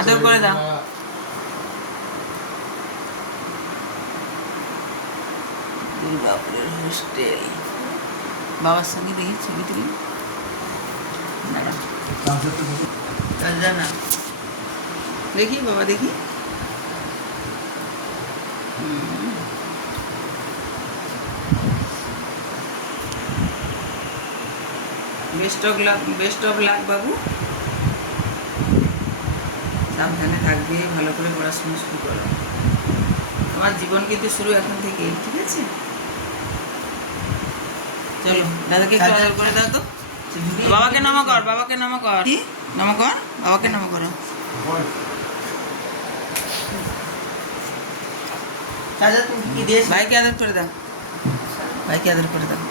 আদর করে দাও। দুর্গাপুরের হোস্টেল বাবার সঙ্গে দেখি ছবি তুলি না দেখি বাবা দেখি বেস্ট অফ লাক বাবু, সাবধানে থাকবে, ভালো করে পড়াশোনা শুরু করো। তোমার জীবন কিন্তু শুরু এখন থেকে, ঠিক আছে? চলো দাদাকে একটু আদর করে দাও তো। বাবাকে নমো কর, বাবাকে নমো কর, কি নমো কর, বাবাকে নমো করো। ভাইকে আদর করে দাও, ভাইকে আদর করে দাও।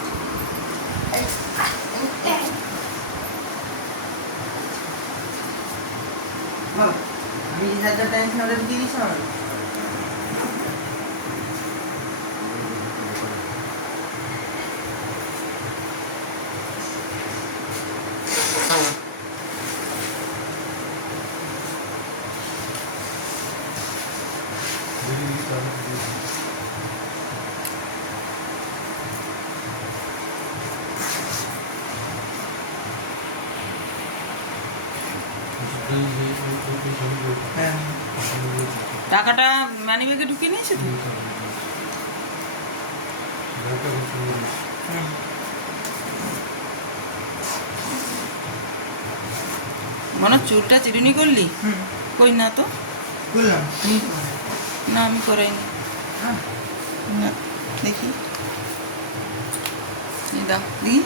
আমি টেনশন ওদের দিয়ে দিস না। টাকাটা মানি ব্যাগে ঢুকিয়ে নিয়েছে তো? মনে চুলটা চিরুনি করলি? কই না তো, না আমি করাইনি। না দেখি দাও দেখি।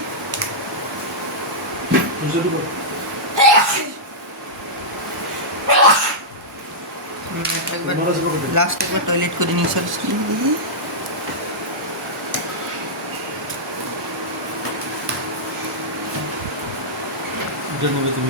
লাস্ট একবার টয়লেট করে নিই সরি দেখি। তুমি